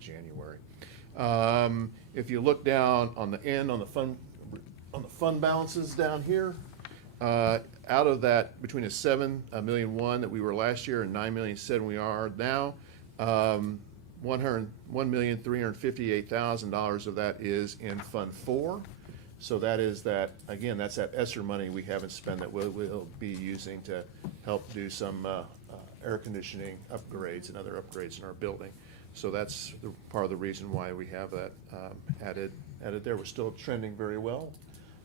January. If you look down on the end on the fund balances down here, out of that, between the $7.1 million that we were last year and $9.7 million we are now, $1,358,000 of that is in Fund 4. So that is that, again, that's that ESSER money we haven't spent that we'll be using to help do some air conditioning upgrades and other upgrades in our building. So that's part of the reason why we have that added there. We're still trending very well.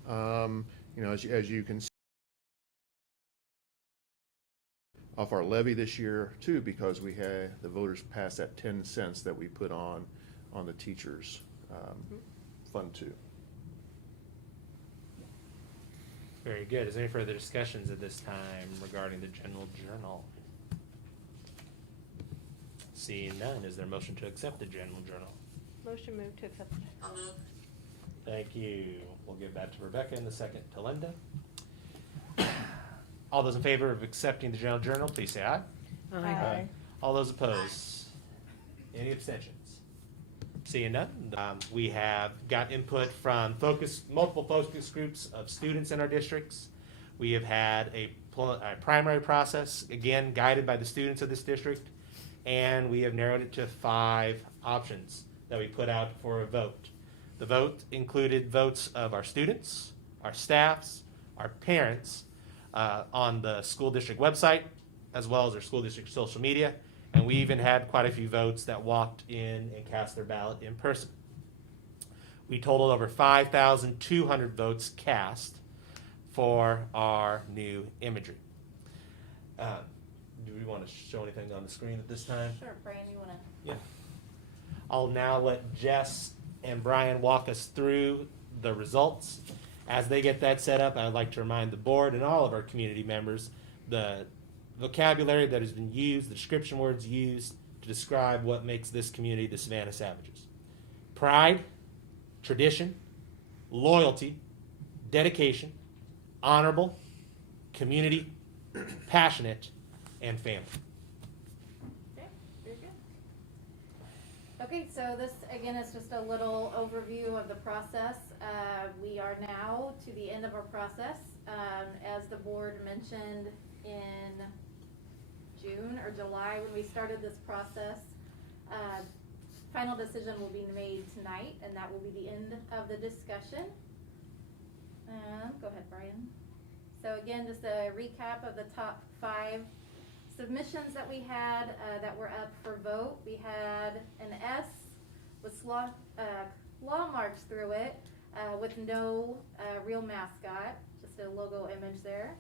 You know, as you can see, off our levy this year too, because we had the voters pass that 10 cents that we put on the teachers fund 2. Very good. Is there any further discussions at this time regarding the general journal? Seeing none, is there a motion to accept the general journal? Motion moved to accept. Thank you. We'll give that to Rebecca in the second to Linda. All those in favor of accepting the general journal, please say aye. Aye. All those opposed? Any abstentions? Seeing none, we have got input from multiple focus groups of students in our districts. We have had a primary process, again, guided by the students of this district, and we have narrowed it to 5 options that we put out for a vote. The vote included votes of our students, our staffs, our parents, on the school district website, as well as our school district social media, and we even had quite a few votes that walked in and cast their ballot in person. We totaled over 5,200 votes cast for our new imagery. Do we want to show anything on the screen at this time? Sure, Brian, you want to? Yeah. I'll now let Jess and Brian walk us through the results. As they get that set up, I'd like to remind the board and all of our community members the vocabulary that has been used, the description words used to describe what makes this community the Savannah Savages. Pride, tradition, loyalty, dedication, honorable, community, passionate, and family. Okay, very good. Okay, so this again is just a little overview of the process. We are now to the end of our process. As the board mentioned in June or July when we started this process, final decision will be made tonight, and that will be the end of the discussion. Go ahead, Brian. So again, just a recap of the top 5 submissions that we had that were up for vote. We had an S with claw marks through it with no real mascot, just a logo image there.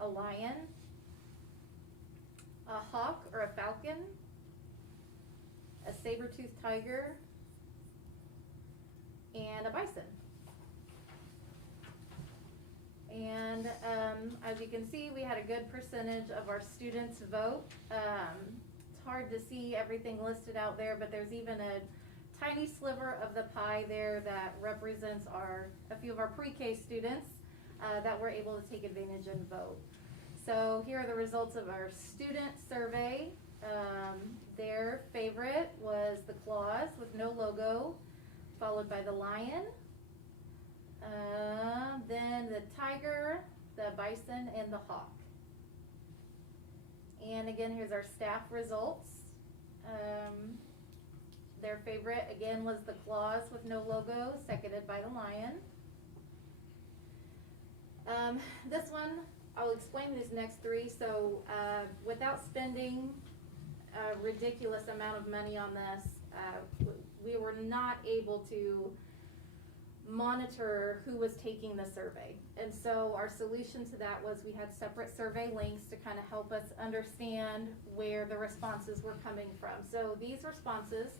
A lion, a hawk or a falcon, a saber-toothed tiger, and a bison. And as you can see, we had a good percentage of our students vote. It's hard to see everything listed out there, but there's even a tiny sliver of the pie there that represents a few of our pre-K students that were able to take advantage and vote. So here are the results of our student survey. Their favorite was the claws with no logo, followed by the lion, then the tiger, the bison, and the hawk. And again, here's our staff results. Their favorite, again, was the claws with no logo, seconded by the lion. This one, I'll explain these next 3. So without spending a ridiculous amount of money on this, we were not able to monitor who was taking the survey. And so our solution to that was we had separate survey links to kind of help us understand where the responses were coming from. So these responses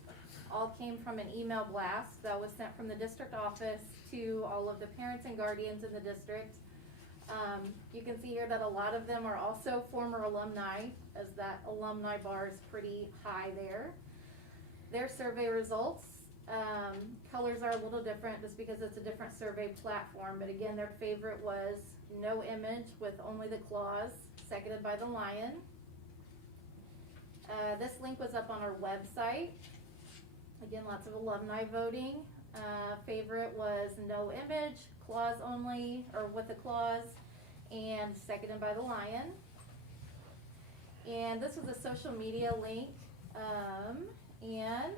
all came from an email blast that was sent from the district office to all of the parents and guardians in the district. You can see here that a lot of them are also former alumni, as that alumni bar is pretty high there. Their survey results, colors are a little different just because it's a different survey platform, but again, their favorite was no image with only the claws, seconded by the lion. This link was up on our website. Again, again, lots of alumni voting. Favorite was no image, clause only, or with a clause, and seconded by the Lion. And this was a social media link, and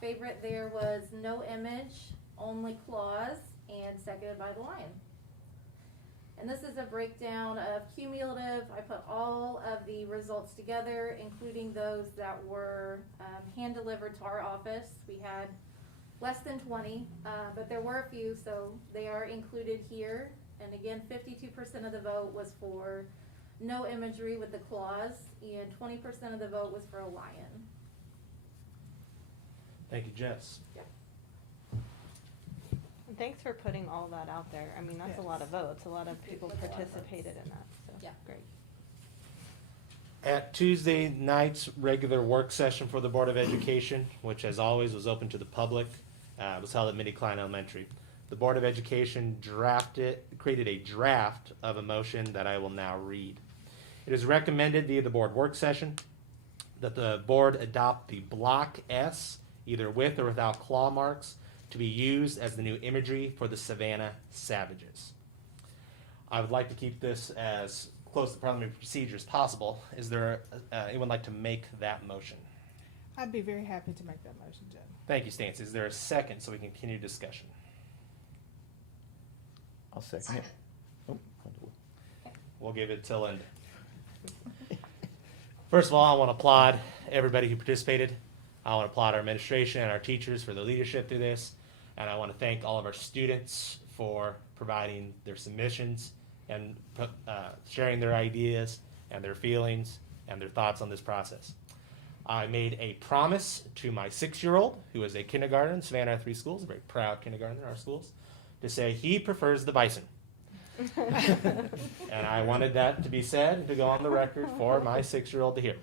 favorite there was no image, only clause, and seconded by the Lion. And this is a breakdown of cumulative. I put all of the results together, including those that were hand-delivered to our office. We had less than 20, but there were a few, so they are included here. And again, 52% of the vote was for no imagery with the clause, and 20% of the vote was for a lion. Thank you, Jess. Yep. And thanks for putting all that out there. I mean, that's a lot of votes. A lot of people That's a lot of participated in that, so, Yeah. great. At Tuesday night's regular work session for the Board of Education, which as always was open to the public, was held at Midi-Klein Elementary. The Board of Education created a draft of a motion that I will now read. It is recommended via the board work session that the board adopt the Block S, either with or without claw marks, to be used as the new imagery for the Savannah Savages. I would like to keep this as close to parliamentary procedure as possible. Is there anyone like to make that motion? I'd be very happy to make that motion, Jim. Thank you, Stance. Is there a second so we can continue discussion? I'll second it. Oh, We'll give it till Linda. First of all, I want to applaud everybody who participated. I want to applaud our administration and our teachers for their leadership through this. And I want to thank all of our students for providing their submissions and sharing their ideas and their feelings and their thoughts on this process. I made a promise to my 6-year-old, who is a kindergarten in Savannah 3 schools, a very proud kindergarten in our schools, to say he prefers the bison. And I wanted that to be said and to go on the record for my 6-year-old to hear.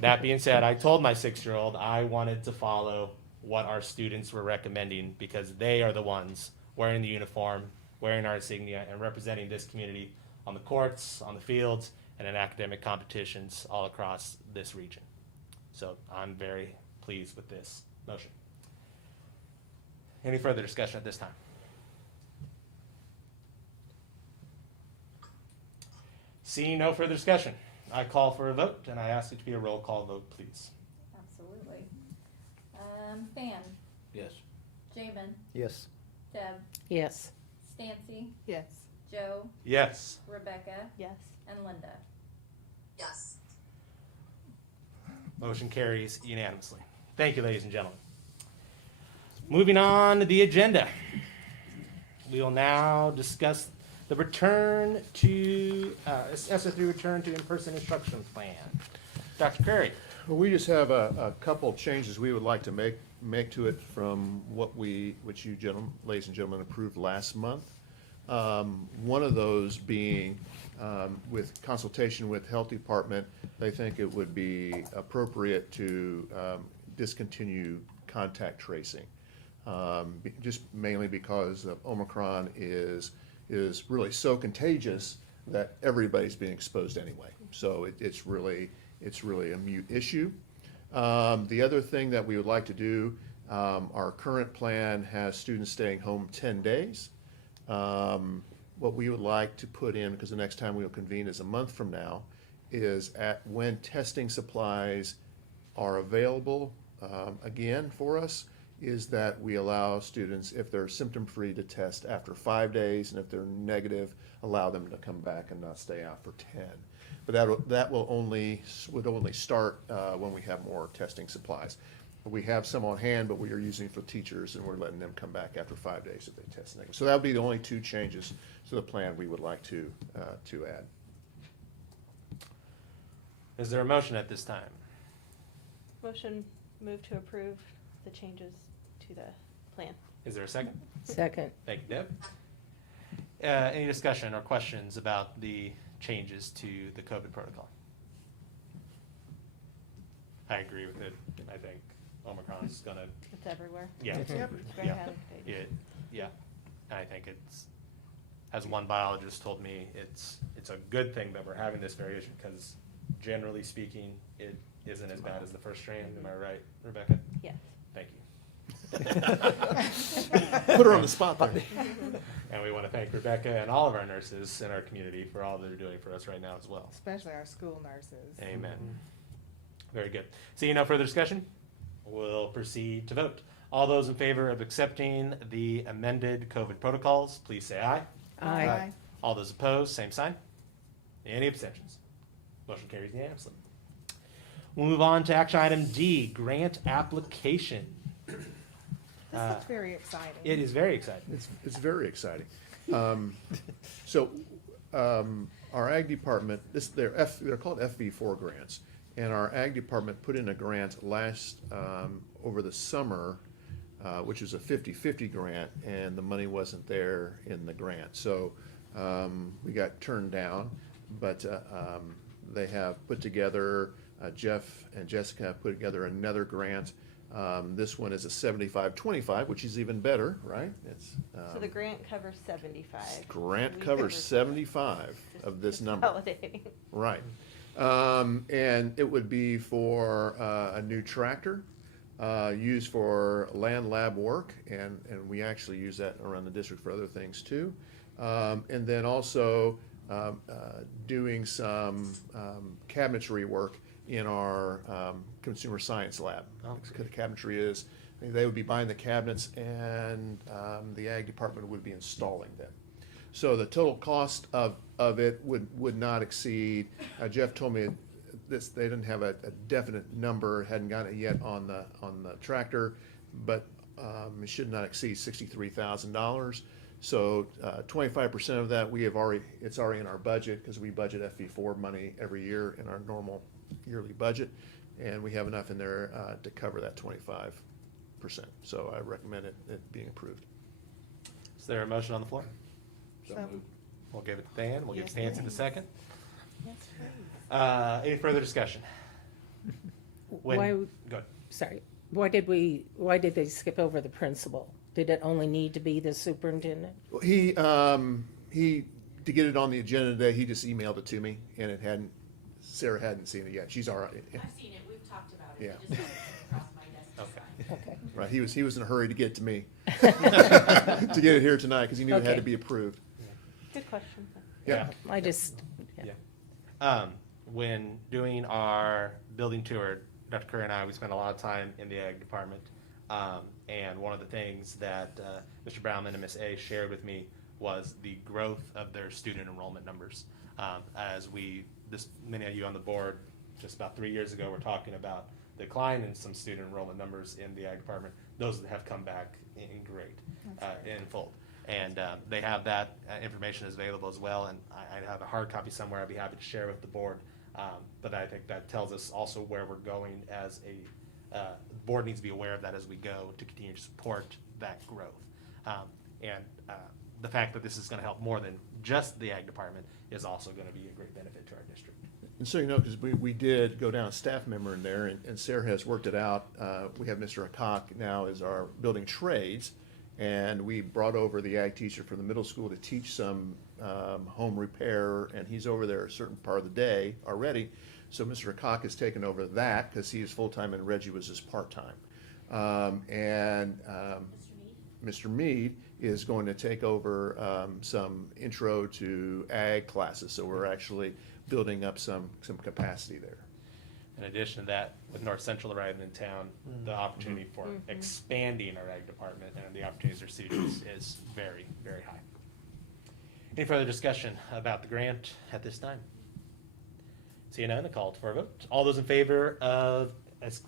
That being said, I told my 6-year-old I wanted to follow what our students were recommending because they are the ones wearing the uniform, wearing our insignia, and representing this community on the courts, on the fields, and in academic competitions all across this region. So I'm very pleased with this motion. Any further discussion at this time? Seeing no further discussion, I call for a vote, and I ask it to be a roll call vote, please. Absolutely. Fan, Yes. Jamin, Yes. Deb, Yes. Stancy, Yes. Joe, Yes. Rebecca, Yes. and Linda. Yes. Motion carries unanimously. Thank you, ladies and gentlemen. Moving on to the agenda. We will now discuss the return to, SO3 return to in-person instruction plan. Dr. Curry. Well, we just have a couple changes we would like to make to it from which you gentlemen, ladies and gentlemen, approved last month. One of those being, with consultation with Health Department, they think it would be appropriate to discontinue contact tracing. Just mainly because of Omicron is really so contagious that everybody's being exposed anyway. So it's really a moot issue. The other thing that we would like to do, our current plan has students staying home 10 days. What we would like to put in, because the next time we'll convene is a month from now, is at when testing supplies are available, again for us, is that we allow students, if they're symptom-free, to test after 5 days, and if they're negative, allow them to come back and not stay out for 10. But that would only start when we have more testing supplies. We have some on hand, but we are using for teachers, and we're letting them come back after 5 days if they test negative. So that would be the only two changes to the plan we would like to add. Is there a motion at this time? Motion move to approve the changes to the plan. Is there a second? Second. Thank you, Deb. Any discussion or questions about the changes to the COVID protocol? I agree with it. I think Omicron's gonna, It's everywhere. yeah. It's very Yeah. highly contagious. Yeah, I think it's, as one biologist told me, it's a good thing that we're having this variation, because generally speaking, it isn't as bad as the first strain. Am I right, Rebecca? Yes. Thank you. Put her on the spot there. And we want to thank Rebecca and all of our nurses in our community for all they're doing for us right now as well. Especially our school nurses. Amen. Very good. Seeing no further discussion, we'll proceed to vote. All those in favor of accepting the amended COVID protocols, please say aye. Aye. All those opposed, same sign. Any abstentions? Motion carries unanimously. We'll move on to action item D, grant application. This looks very exciting. It is very exciting. It's very exciting. So, our ag department, they're called FV4 grants, and our ag department put in a grant last, over the summer, which was a 50-50 grant, and the money wasn't there in the grant. So, we got turned down, but, they have put together, Jeff and Jessica have put together another grant. This one is a 75-25, which is even better, right? It's, So the grant covers 75. grant We covers cover 75 of this number. Validating. Right. And it would be for a new tractor used for land lab work, and we actually use that around the district for other things too. And then also doing some cabinetry work in our consumer science lab. Oh. The cabinetry is, they would be buying the cabinets, and the ag department would be installing them. So the total cost of it would not exceed, Jeff told me this, they didn't have a definite number, hadn't gotten it yet on the tractor, but it should not exceed $63,000. So 25% of that it's already in our budget, because we budget FV4 money every year in our normal yearly budget, and we have enough in there to cover that 25%. So I recommend it being approved. Is there a motion on the floor? So So- moved. We'll give it to Dan. We'll give Yes, it to Nancy in a please. second. Yes, please. Any further discussion? When- Why, Go ahead. sorry, why did they skip over the principal? Did it only need to be the superintendent? Well, he, to get it on the agenda today, he just emailed it to me, and Sarah hadn't seen it yet. She's all right. I've seen it, we've talked about it, Yeah. it just hasn't crossed my desk to Okay. sign. Okay. Right, he was in a hurry to get it to me, to get it here tonight, because he knew it had to Okay. be approved. Good question. Yeah. I just, yeah. Yeah. When doing our building tour, Dr. Curry and I, we spent a lot of time in the ag department. And one of the things that Mr. Brownman and Miss A shared with me was the growth of their student enrollment numbers. Many of you on the board, just about 3 years ago, were talking about the decline in some student enrollment numbers in the ag department. Those have come back in great, in full. And they have that information is available as well, and I have a hard copy somewhere I'd be happy to share with the board. But I think that tells us also where we're going as the board needs to be aware of that as we go to continue to support that growth. The fact that this is gonna help more than just the ag department is also gonna be a great benefit to our district. And so, because we did go down a staff member in there, and Sarah has worked it out. We have Mr. Akak now as our building trades, and we brought over the ag teacher from the middle school to teach some home repair, and he's over there a certain part of the day already. So Mr. Akak has taken over that, because he is full-time and Reggie was his part-time. Mr. Mead is going to take over some intro to ag classes, so we're actually building up some capacity there. In addition to that, with North Central arriving in town, the opportunity for expanding our ag department and the opportunities for students is very, very high. Any further discussion about the grant at this time? Seeing none, a call for a vote. All those in favor of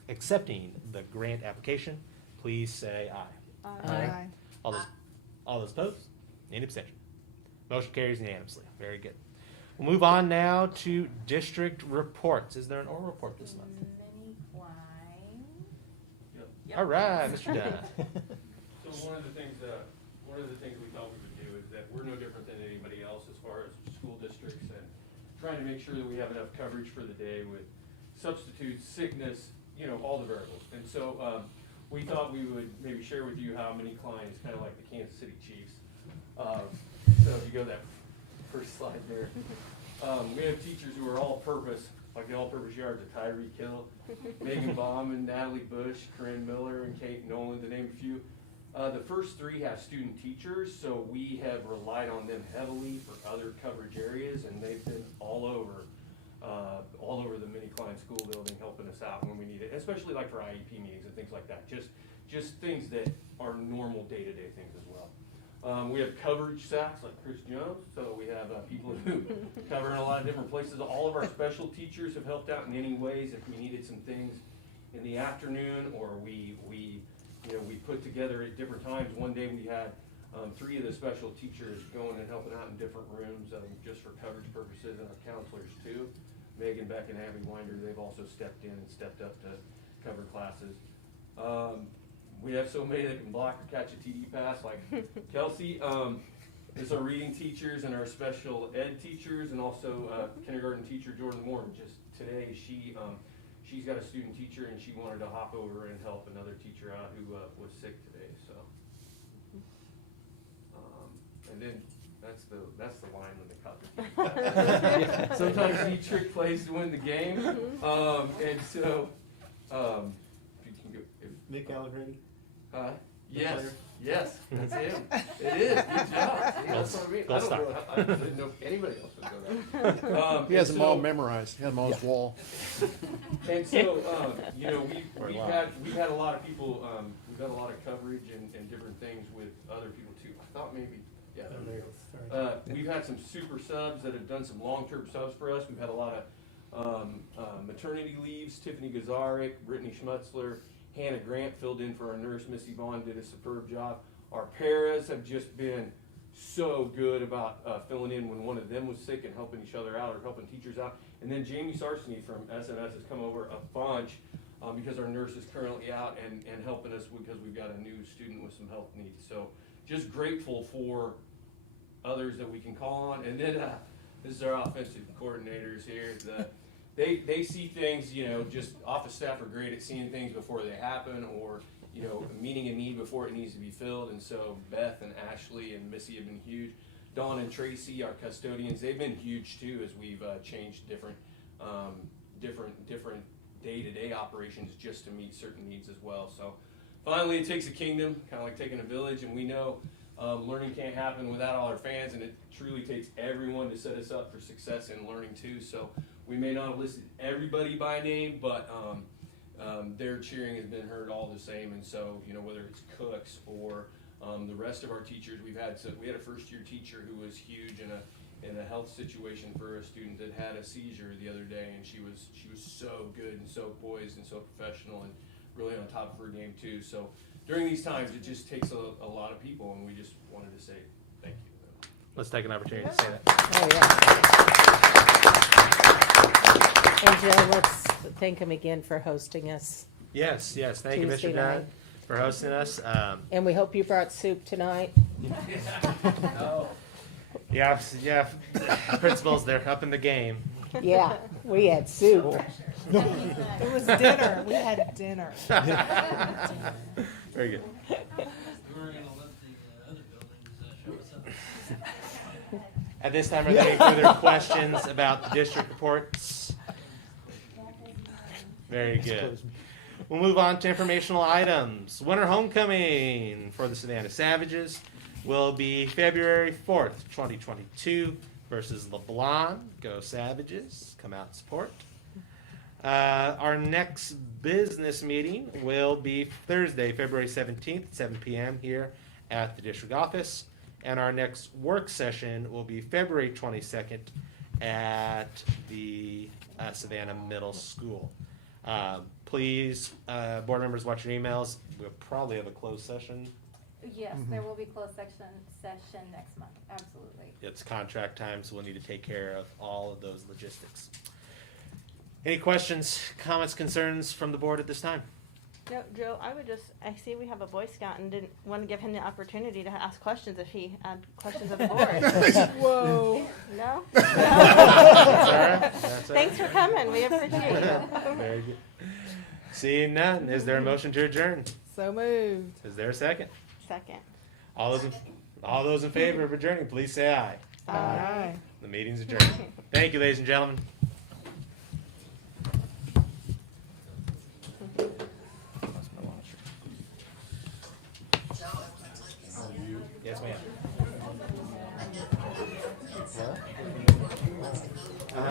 accepting the grant application, please say aye. Aye. All those opposed? Any abstention? Motion carries unanimously. Very good. We'll move on now to district reports. Is there an oral report this month? Mini wine. Yep. All right, Mr. Dunn. So one of the things we thought we would do is that we're no different than anybody else as far as school districts, and trying to make sure that we have enough coverage for the day with substitutes, sickness, all the variables. And so we thought we would maybe share with you how many clients, kind of like the Kansas City Chiefs. So if you go that first slide there, we have teachers who are all purpose like the all-purpose yards of Tyree Kill, Megan Baum and Natalie Bush, Corinne Miller and Kate Nolan, to name a few. The first three have student teachers, so we have relied on them heavily for other coverage areas, and they've been all over the mini client school building helping us out when we need it, especially like for IEP meetings and things like that. Just things that are normal day-to-day things as well. We have coverage SACs like Chris Jones, so we have people who cover in a lot of different places. All of our special teachers have helped out in any ways if we needed some things in the afternoon, or we put together at different times. One day we had three of the special teachers going and helping out in different rooms just for coverage purposes, and our counselors too. Megan, Beck, and Abby Winder, they've also stepped in and stepped up to cover classes. We have so many that can block or catch a TD pass, like Kelsey. It's our reading teachers and our special ed teachers, and also kindergarten teacher Jordan Moore. Just today, she's got a student teacher, and she wanted to hop over and help another teacher out who was sick today. So, and then that's the line when they caught the TD. Sometimes you need trick plays to win the game, and so if you can go. Nick Allegretti? Yes, that's him. It is. Good job. See, that's what I mean. I didn't know if anybody else would go there. He has them all memorized. He has them on his wall. And so, we've had a lot of people, we've had a lot of coverage and different things with other people too. I thought maybe, yeah. We've had some super subs that have done some long-term subs for us. We've had a lot of maternity leaves. Tiffany Gazarek, Brittany Schmutzler, Hannah Grant filled in for our nurse. Missy Vaughn did a superb job. Our paras have just been so good about filling in when one of them was sick and helping each other out or helping teachers out. And then Jamie Sarseny from SNS has come over a bunch because our nurse is currently out and helping us because we've got a new student with some health needs. So just grateful for others that we can call on. And then this is our offensive coordinators here. They see things, just office staff are great at seeing things before they happen, or, meeting a need before it needs to be filled. And so Beth and Ashley and Missy have been huge. Dawn and Tracy, our custodians, they've been huge too as we've changed different day-to-day operations just to meet certain needs as well. So finally, it takes a kingdom, kind of like taking a village, and we know learning can't happen without all our fans, and it truly takes everyone to set us up for success in learning too. So we may not have listed everybody by name, but their cheering has been heard all the same. And so, whether it's cooks or the rest of our teachers, we had a first-year teacher who was huge in a health situation for a student that had a seizure the other day, and she was so good and so poised and so professional and really on top of her game too. So during these times, it just takes a lot of people, and we just wanted to say thank you. Let's take an opportunity to say that. Oh, yeah. And Joe, let's thank him again for hosting us. Yes. Thank you, Tuesday Mr. Dunn, night. for hosting us. And we hope you brought soup tonight. Yeah. Principals, they're up in the game. Yeah, we had soup. It was dinner. We had dinner. Very good. We weren't gonna let the other buildings show us up. At this time, are there any further questions about the district reports? Very good. We'll move on to informational items. Winter homecoming for the Savannah Savages will be February 4th, 2022 versus LeBlanc. Go Savages. Come out and support. Our next business meeting will be Thursday, February 17th, 7 p.m. here at the district office. And our next work session will be February 22nd at the Savannah Middle School. Please, board members, watch your emails. We'll probably have a closed session. Yes, there will be closed session next month, absolutely. It's contract time, so we'll need to take care of all of those logistics. Any questions, comments, concerns from the board at this time? No, Joe, I see we have a Boy Scout and didn't want to give him the opportunity to ask questions if he had questions of the board. Whoa. No? That's all right. Thanks for coming. We appreciate it. Very good. Seeing none, is there a motion to adjourn? So moved. Is there a second? Second. All those in favor of adjourning, please say aye. Aye. The meeting's adjourned. Thank you, ladies and gentlemen. Yes, ma'am. What?